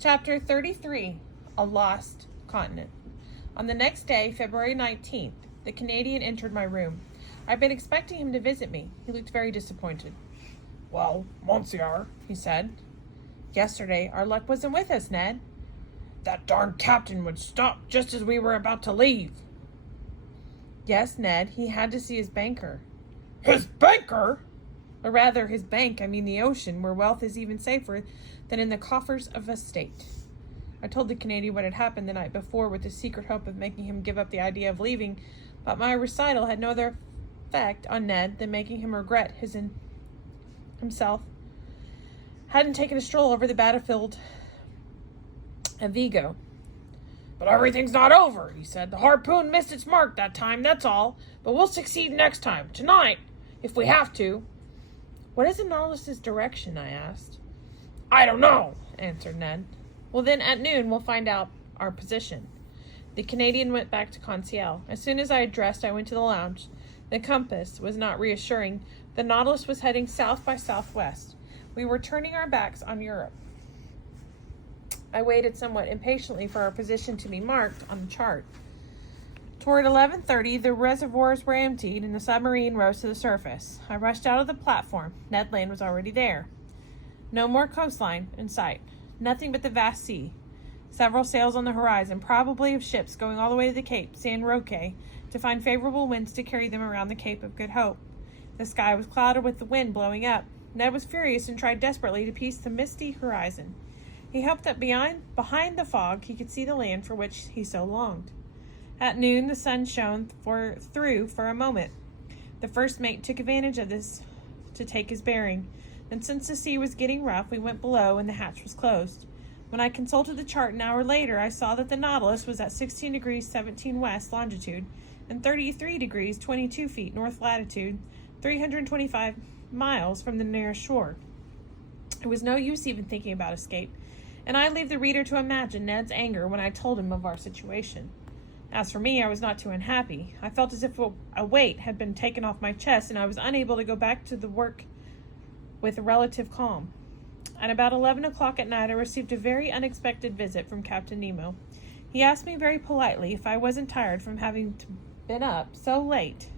Chapter 33, A Lost Continent. On the next day, February 19th, the Canadian entered my room. I'd been expecting him to visit me. He looked very disappointed. "Well, monsieur," he said. "Yesterday, our luck wasn't with us, Ned." "That darn captain would stop just as we were about to leave." "Yes, Ned, he had to see his banker." "His banker?" Or rather, his bank, I mean the ocean, where wealth is even safer than in the coffers of a state. I told the Canadian what had happened the night before with the secret hope of making him give up the idea of leaving, but my recital had no other effect on Ned than making him regret himself hadn't taken a stroll over the battlefield of Vigo. "But everything's not over," he said. "The harpoon missed its mark that time, that's all. But we'll succeed next time, tonight, if we have to." "What is the Nautilus's direction?" I asked. "I don't know," answered Ned. "Well, then, at noon, we'll find out our position." The Canadian went back to Conseil. As soon as I had dressed, I went to the lounge. The compass was not reassuring. The Nautilus was heading south by southwest. We were turning our backs on Europe. I waited somewhat impatiently for our position to be marked on the chart. Toward 11:30, the reservoirs were emptied and the submarine rose to the surface. I rushed out of the platform. Ned Land was already there. No more coastline in sight. Nothing but the vast sea. Several sails on the horizon, probably of ships going all the way to the Cape San Roque to find favorable winds to carry them around the Cape of Good Hope. The sky was clouded with the wind blowing up. Ned was furious and tried desperately to piece the misty horizon. He hoped that behind the fog he could see the land for which he so longed. At noon, the sun shone through for a moment. The first mate took advantage of this to take his bearing. Then, since the sea was getting rough, we went below and the hatch was closed. When I consulted the chart an hour later, I saw that the Nautilus was at 16 degrees 17 west longitude and 33 degrees 22 feet north latitude, 325 miles from the nearest shore. It was no use even thinking about escape, and I leave the reader to imagine Ned's anger when I told him of our situation. As for me, I was not too unhappy. I felt as if a weight had been taken off my chest, and I was unable to go back to the work with relative calm. At about 11 o'clock at night, I received a very unexpected visit from Captain Nemo. He asked me very politely if I wasn't tired from having been up so late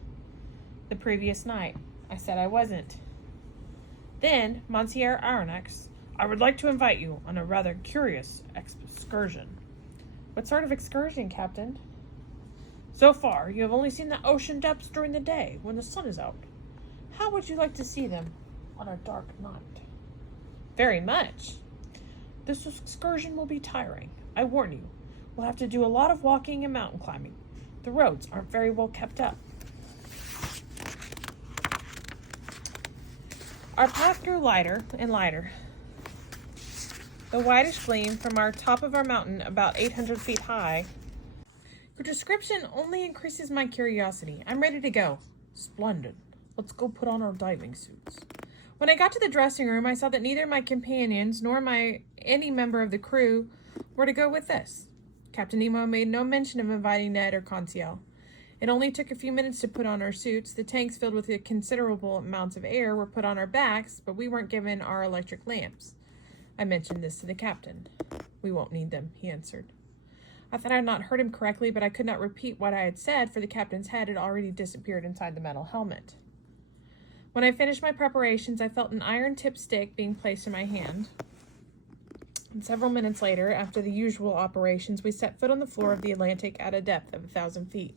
the previous night. I said I wasn't. Then, Monsieur Aronnax, "I would like to invite you on a rather curious excursion." "What sort of excursion, Captain?" "So far, you have only seen the ocean depths during the day, when the sun is out. How would you like to see them on a dark night?" "Very much." "This excursion will be tiring. I warn you, we'll have to do a lot of walking and mountain climbing. The roads aren't very well kept up." Our path grew lighter and lighter. The whitish gleam from our top of our mountain, about 800 feet high. Your description only increases my curiosity. I'm ready to go. "Splendid. Let's go put on our diving suits." When I got to the dressing room, I saw that neither my companions nor any member of the crew were to go with us. Captain Nemo made no mention of inviting Ned or Conseil. It only took a few minutes to put on our suits. The tanks filled with considerable amounts of air were put on our backs, but we weren't given our electric lamps. I mentioned this to the captain. "We won't need them," he answered. I thought I had not heard him correctly, but I could not repeat what I had said, for the captain's head had already disappeared inside the metal helmet. When I finished my preparations, I felt an iron-tipped stick being placed in my hand. And several minutes later, after the usual operations, we set foot on the floor of the Atlantic at a depth of 1,000 feet.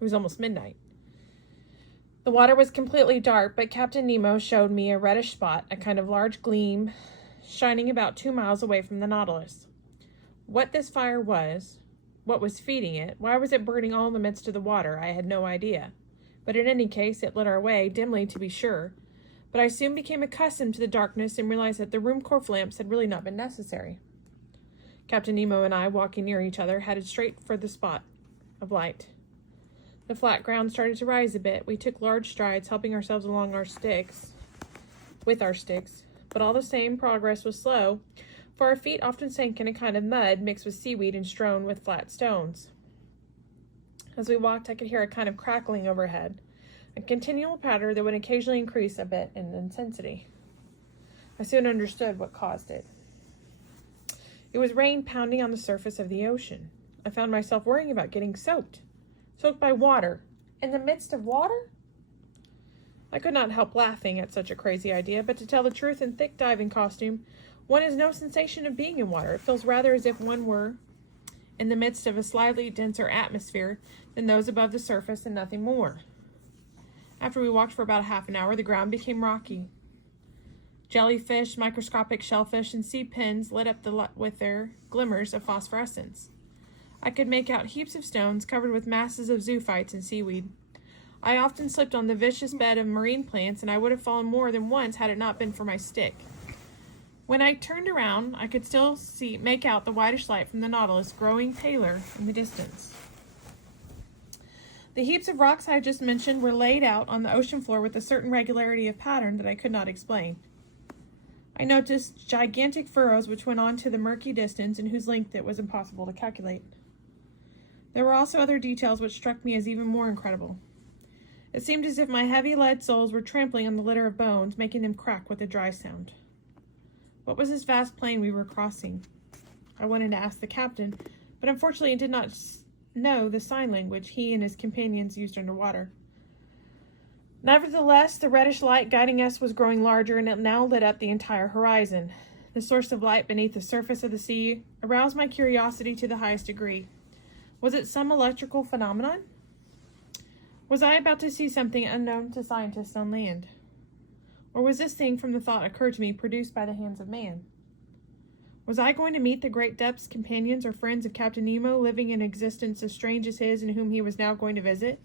It was almost midnight. The water was completely dark, but Captain Nemo showed me a reddish spot, a kind of large gleam, shining about 2 miles away from the Nautilus. What this fire was, what was feeding it, why was it burning all in the midst of the water, I had no idea. But in any case, it lit our way, dimly to be sure. But I soon became accustomed to the darkness and realized that the Ruhmkorff lamps had really not been necessary. Captain Nemo and I, walking near each other, headed straight for the spot of light. The flat ground started to rise a bit. We took large strides, helping ourselves along with our sticks. But all the same, progress was slow, for our feet often sank in a kind of mud mixed with seaweed and strewn with flat stones. As we walked, I could hear a kind of crackling overhead, a continual patter that would occasionally increase a bit in intensity. I soon understood what caused it. It was rain pounding on the surface of the ocean. I found myself worrying about getting soaked. Soaked by water. In the midst of water? I could not help laughing at such a crazy idea, but to tell the truth, in thick diving costume, one has no sensation of being in water. It feels rather as if one were in the midst of a slightly denser atmosphere than those above the surface and nothing more. After we walked for about half an hour, the ground became rocky. Jellyfish, microscopic shellfish, and sea pins lit up with their glimmers of phosphorescence. I could make out heaps of stones covered with masses of zoophytes and seaweed. I often slipped on the vicious bed of marine plants, and I would have fallen more than once had it not been for my stick. When I turned around, I could still make out the whitish light from the Nautilus growing paler in the distance. The heaps of rocks I had just mentioned were laid out on the ocean floor with a certain regularity of pattern that I could not explain. I noticed gigantic furrows which went on to the murky distance and whose length it was impossible to calculate. There were also other details which struck me as even more incredible. It seemed as if my heavy lead soles were trampling on the litter of bones, making them crack with a dry sound. What was this vast plain we were crossing? I wanted to ask the captain, but unfortunately did not know the sign language he and his companions used underwater. Nevertheless, the reddish light guiding us was growing larger, and it now lit up the entire horizon. The source of light beneath the surface of the sea aroused my curiosity to the highest degree. Was it some electrical phenomenon? Was I about to see something unknown to scientists on land? Or was this thing, from the thought occurred to me, produced by the hands of man? Was I going to meet the great depths companions or friends of Captain Nemo, living in existence as strange as his and whom he was now going to visit?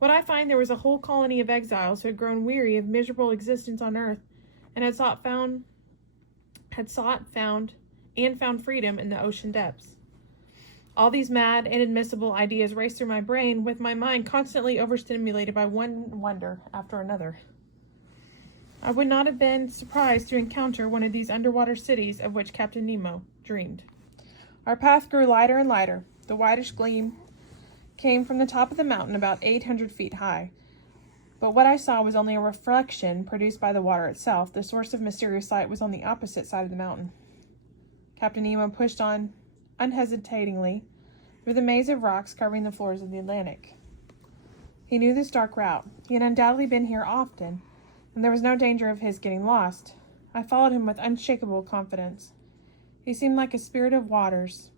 Would I find there was a whole colony of exiles who had grown weary of miserable existence on earth and had found freedom in the ocean depths? All these mad, inadmissible ideas raced through my brain, with my mind constantly overstimulated by one wonder after another. I would not have been surprised to encounter one of these underwater cities of which Captain Nemo dreamed. Our path grew lighter and lighter. The whitish gleam came from the top of the mountain about 800 feet high. But what I saw was only a reflection produced by the water itself. The source of mysterious light was on the opposite side of the mountain. Captain Nemo pushed on unhesitatingly through the maze of rocks covering the floors of the Atlantic. He knew this dark route. He had undoubtedly been here often, and there was no danger of his getting lost. I followed him with unshakable confidence. He seemed like a spirit of waters,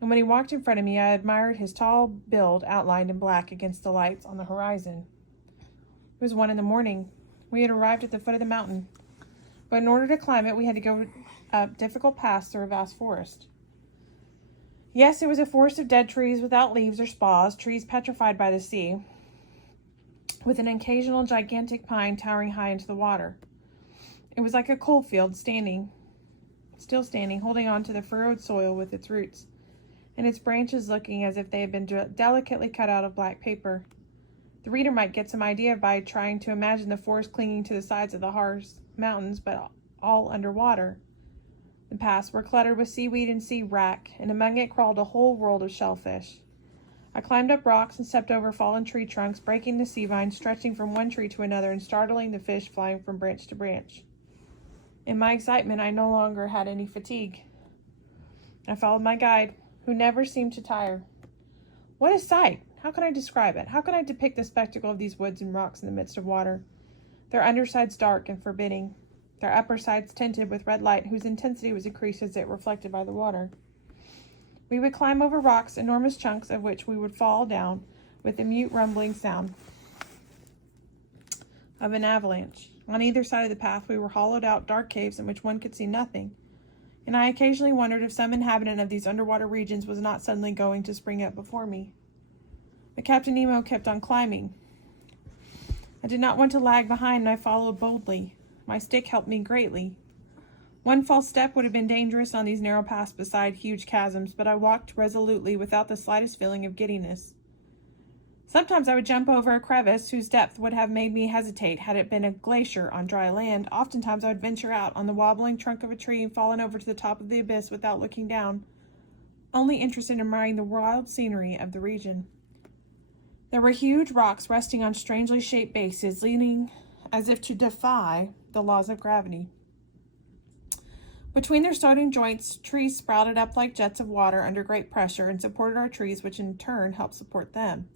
and when he walked in front of me, I admired his tall build outlined in black against the lights on the horizon. It was 1 a.m. We had arrived at the foot of the mountain, but in order to climb it, we had to go up difficult paths through a vast forest. Yes, it was a forest of dead trees without leaves or spawns, trees petrified by the sea, with an occasional gigantic pine towering high into the water. It was like a coal field still standing, holding on to the furrowed soil with its roots, and its branches looking as if they had been delicately cut out of black paper. The reader might get some idea by trying to imagine the forest clinging to the sides of the harsh mountains, but all underwater. The paths were cluttered with seaweed and sea wrack, and among it crawled a whole world of shellfish. I climbed up rocks and stepped over fallen tree trunks, breaking the sea vines stretching from one tree to another and startling the fish flying from branch to branch. In my excitement, I no longer had any fatigue. I followed my guide, who never seemed to tire. What a sight! How can I describe it? How can I depict the spectacle of these woods and rocks in the midst of water? Their undersides dark and forbidding, their upper sides tinted with red light whose intensity was increased as it reflected by the water. We would climb over rocks, enormous chunks of which we would fall down with the mute rumbling sound of an avalanche. On either side of the path we were hollowed out dark caves in which one could see nothing, and I occasionally wondered if some inhabitant of these underwater regions was not suddenly going to spring up before me. But Captain Nemo kept on climbing. I did not want to lag behind, and I followed boldly. My stick helped me greatly. One false step would have been dangerous on these narrow paths beside huge chasms, but I walked resolutely without the slightest feeling of giddiness. Sometimes I would jump over a crevice whose depth would have made me hesitate had it been a glacier on dry land. Oftentimes I would venture out on the wobbling trunk of a tree and fall over to the top of the abyss without looking down, only interested in admiring the wild scenery of the region. There were huge rocks resting on strangely shaped bases, leaning as if to defy the laws of gravity. Between their starting joints, trees sprouted up like jets of water under great pressure and supported our trees, which in turn helped support them.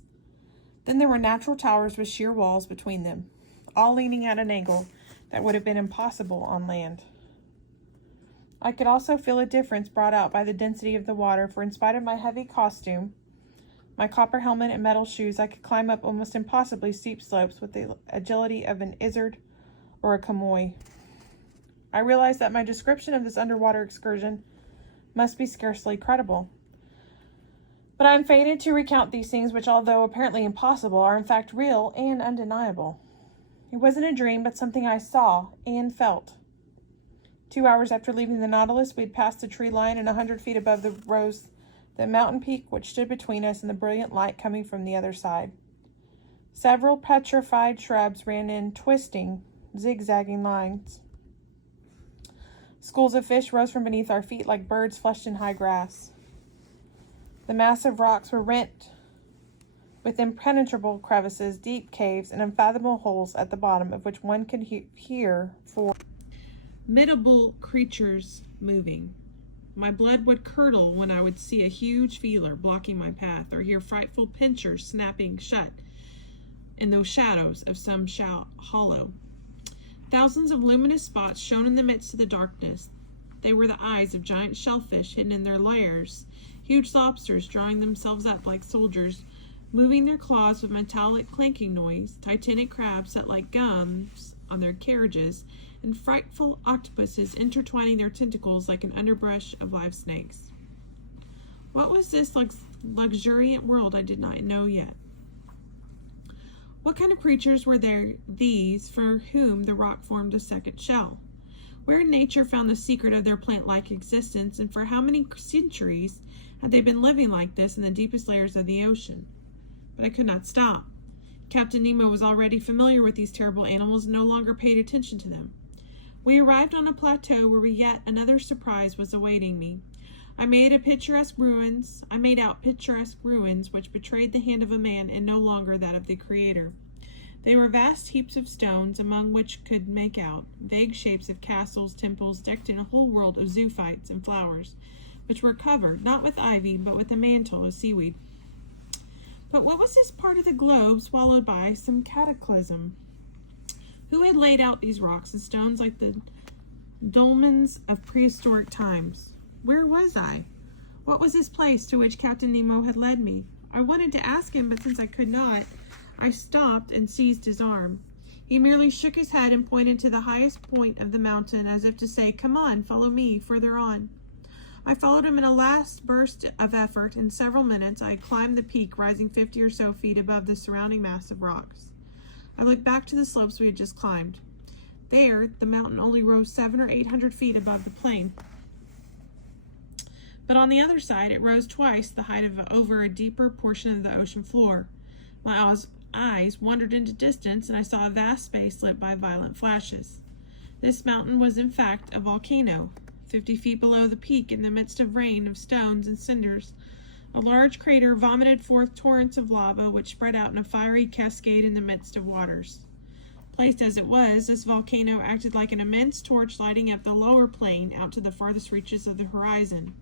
Then there were natural towers with sheer walls between them, all leaning at an angle that would have been impossible on land. I could also feel a difference brought out by the density of the water, for in spite of my heavy costume, my copper helmet and metal shoes, I could climb up almost impossibly steep slopes with the agility of an izzard or a chamois. I realized that my description of this underwater excursion must be scarcely credible. But I am fated to recount these things which, although apparently impossible, are in fact real and undeniable. It wasn't a dream, but something I saw and felt. 2 hours after leaving the Nautilus, we had passed the tree line, and 100 feet above rose the mountain peak which stood between us and the brilliant light coming from the other side. Several petrified shrubs ran in twisting, zigzagging lines. Schools of fish rose from beneath our feet like birds flushed in high grass. The massive rocks were rent with impenetrable crevices, deep caves, and unfathomable holes at the bottom of which one could hear formidable creatures moving. My blood would curdle when I would see a huge feeler blocking my path, or hear frightful pincers snapping shut in the shadows of some hollow. Thousands of luminous spots shone in the midst of the darkness. They were the eyes of giant shellfish hidden in their lairs, huge lobsters drawing themselves up like soldiers, moving their claws with metallic clanking noise, titanic crabs set like gums on their carriages, and frightful octopuses intertwining their tentacles like an underbrush of live snakes. What was this luxuriant world I did not know yet? What kind of creatures were these for whom the rock formed a second shell? Where in nature found the secret of their plant-like existence, and for how many centuries had they been living like this in the deepest layers of the ocean? But I could not stop. Captain Nemo was already familiar with these terrible animals and no longer paid attention to them. We arrived on a plateau where yet another surprise was awaiting me. I made out picturesque ruins which betrayed the hand of a man and no longer that of the Creator. They were vast heaps of stones, among which could make out vague shapes of castles, temples, decked in a whole world of zoophytes and flowers, which were covered, not with ivy, but with a mantle of seaweed. But what was this part of the globe swallowed by some cataclysm? Who had laid out these rocks and stones like the dolmens of prehistoric times? Where was I? What was this place to which Captain Nemo had led me? I wanted to ask him, but since I could not, I stopped and seized his arm. He merely shook his head and pointed to the highest point of the mountain, as if to say, "Come on, follow me further on." I followed him in a last burst of effort. In several minutes, I had climbed the peak, rising 50 or so feet above the surrounding mass of rocks. I looked back to the slopes we had just climbed. There, the mountain only rose 700 or 800 feet above the plain. But on the other side, it rose twice the height of over a deeper portion of the ocean floor. My eyes wandered into distance, and I saw a vast space lit by violent flashes. This mountain was in fact a volcano. 50 feet below the peak, in the midst of rain of stones and cinders, a large crater vomited forth torrents of lava which spread out in a fiery cascade in the midst of waters. Placed as it was, this volcano acted like an immense torch lighting up the lower plain out to the farthest reaches of the horizon.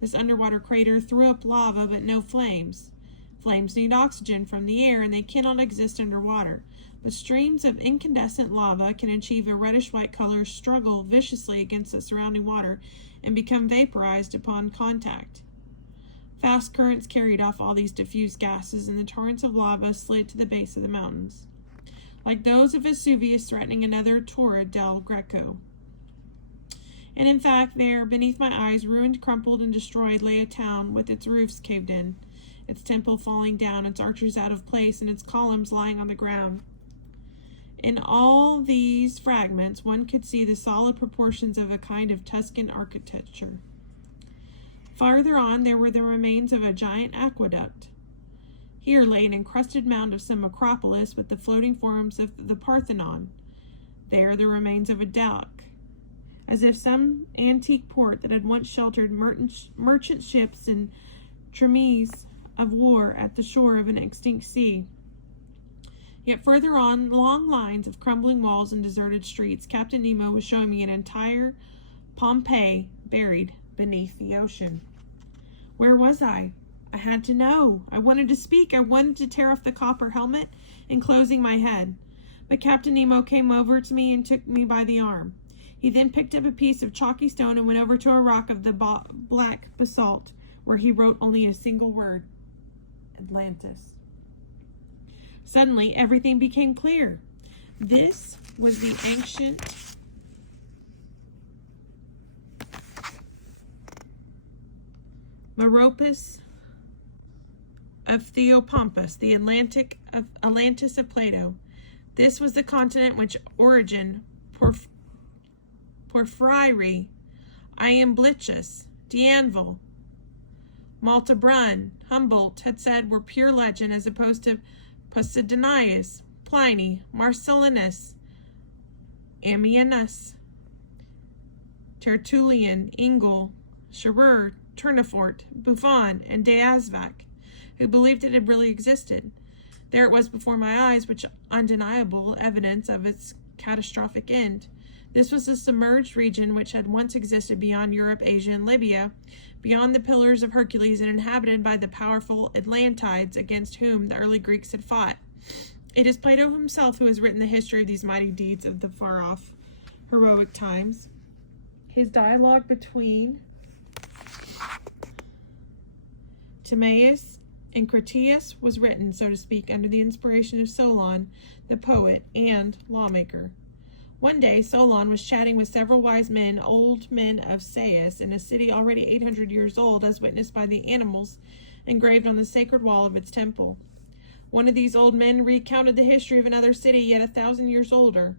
This underwater crater threw up lava but no flames. Flames need oxygen from the air, and they cannot exist underwater. But streams of incandescent lava can achieve a reddish-white color, struggle viciously against the surrounding water, and become vaporized upon contact. Fast currents carried off all these diffuse gases, and the torrents of lava slid to the base of the mountains, like those of Vesuvius threatening another Torre del Greco. And in fact, there, beneath my eyes, ruined, crumpled, and destroyed, lay a town with its roofs caved in, its temple falling down, its arches out of place, and its columns lying on the ground. In all these fragments, one could see the solid proportions of a kind of Tuscan architecture. Farther on, there were the remains of a giant aqueduct. Here lay an encrusted mound of some acropolis with the floating forms of the Parthenon. There, the remains of a dock, as if some antique port that had once sheltered merchant ships and tremees of war at the shore of an extinct sea. Yet further on, long lines of crumbling walls and deserted streets. Captain Nemo was showing me an entire Pompeii buried beneath the ocean. Where was I? I had to know. I wanted to speak. I wanted to tear off the copper helmet enclosing my head. But Captain Nemo came over to me and took me by the arm. He then picked up a piece of chalky stone and went over to a rock of the black basalt, where he wrote only a single word: Atlantis. Suddenly, everything became clear. This was the ancient Meropis of Theopompus, the Atlantis of Plato. This was the continent which Origen, Porphyry, Iamblichus, D'Anville, Maltebrun, Humboldt had said were pure legend, as opposed to Posidonius, Pliny, Marcellinus, Ammianus, Tertullian, Engel, Scherer, Tournefort, Buffon, and d'Azvac, who believed it had really existed. There it was before my eyes, which undeniable evidence of its catastrophic end. This was a submerged region which had once existed beyond Europe, Asia, and Libya, beyond the Pillars of Hercules, and inhabited by the powerful Atlantides against whom the early Greeks had fought. It is Plato himself who has written the history of these mighty deeds of the far-off, heroic times. His dialogue between Timaeus and Critias was written, so to speak, under the inspiration of Solon, the poet and lawmaker. One day, Solon was chatting with several wise men, old men of Sais, in a city already 800 years old, as witnessed by the animals engraved on the sacred wall of its temple. One of these old men recounted the history of another city yet 1,000 years older.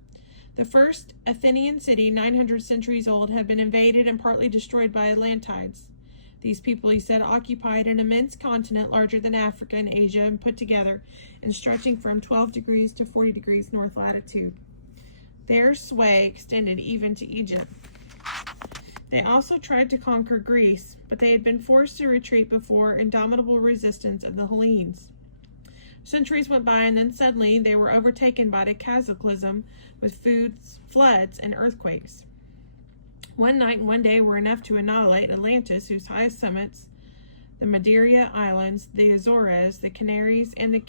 The first Athenian city, 900 centuries old, had been invaded and partly destroyed by Atlantides. These people, he said, occupied an immense continent larger than Africa and Asia, and put together and stretching from 12 degrees to 40 degrees north latitude. Their sway extended even to Egypt. They also tried to conquer Greece, but they had been forced to retreat before indomitable resistance of the Hellenes. Centuries went by, and then suddenly they were overtaken by a cataclysm with floods, and earthquakes. One night and one day were enough to annihilate Atlantis, whose highest summits, the Madeira Islands, the Azores, the Canaries, and the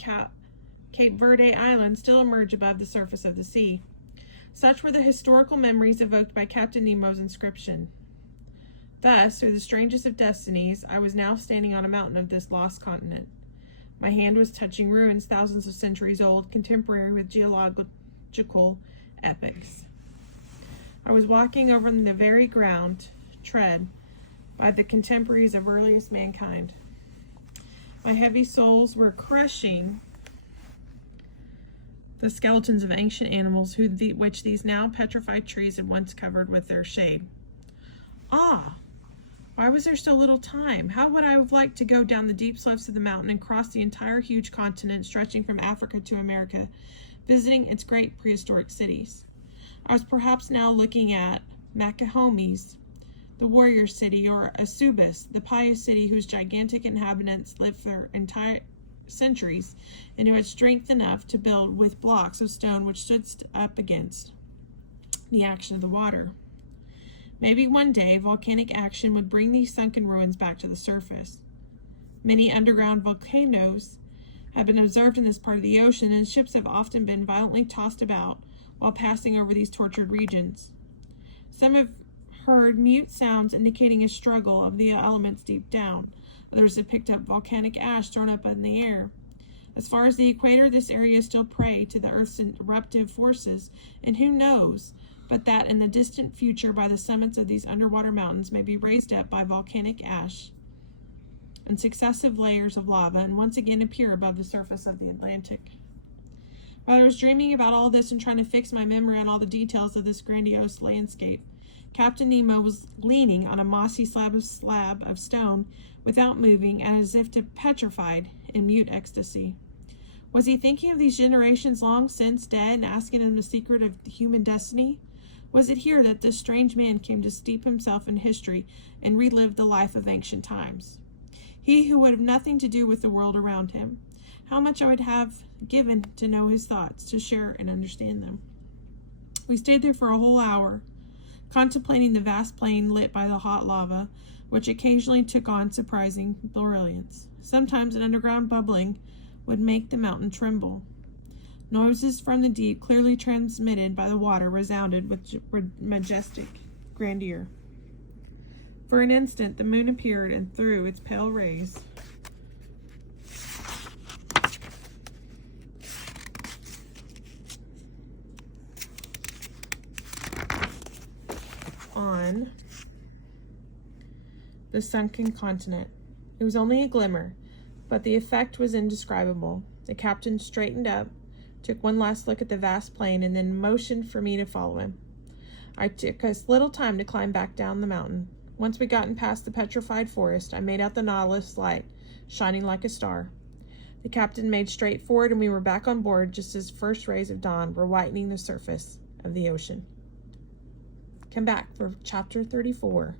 Cape Verde Islands, still emerge above the surface of the sea. Such were the historical memories evoked by Captain Nemo's inscription. Thus, through the strangest of destinies, I was now standing on a mountain of this lost continent. My hand was touching ruins thousands of centuries old, contemporary with geological epochs. I was walking over the very ground tread by the contemporaries of earliest mankind. My heavy soles were crushing the skeletons of ancient animals which these now petrified trees had once covered with their shade. Ah! Why was there so little time? How would I have liked to go down the deep slopes of the mountain and cross the entire huge continent stretching from Africa to America, visiting its great prehistoric cities. I was perhaps now looking at Macahomes, the warrior city, or Asubis, the pious city whose gigantic inhabitants lived for entire centuries, and who had strength enough to build with blocks of stone which stood up against the action of the water. Maybe one day volcanic action would bring these sunken ruins back to the surface. Many underground volcanoes have been observed in this part of the ocean, and ships have often been violently tossed about while passing over these tortured regions. Some have heard mute sounds indicating a struggle of the elements deep down. Others have picked up volcanic ash thrown up in the air. As far as the equator, this area is still prey to the Earth's eruptive forces, and who knows but that in the distant future, by the summits of these underwater mountains may be raised up by volcanic ash and successive layers of lava, and once again appear above the surface of the Atlantic. While I was dreaming about all this and trying to fix my memory on all the details of this grandiose landscape, Captain Nemo was leaning on a mossy slab of stone without moving, as if petrified in mute ecstasy. Was he thinking of these generations long since dead and asking them the secret of human destiny? Was it here that this strange man came to steep himself in history and relive the life of ancient times? He who would have nothing to do with the world around him. How much I would have given to know his thoughts, to share and understand them. We stayed there for a whole hour. contemplating the vast plain lit by the hot lava, which occasionally took on surprising brilliance. Sometimes an underground bubbling would make the mountain tremble. Noises from the deep, clearly transmitted by the water, resounded with majestic grandeur. For an instant, the moon appeared and threw its pale rays on the sunken continent. It was only a glimmer, but the effect was indescribable. The captain straightened up, took one last look at the vast plain, and then motioned for me to follow him. I took us little time to climb back down the mountain. Once we gotten past the petrified forest, I made out the Nautilus light, shining like a star. The captain made straight forward, and we were back on board just as first rays of dawn were whitening the surface of the ocean. Come back for chapter 34.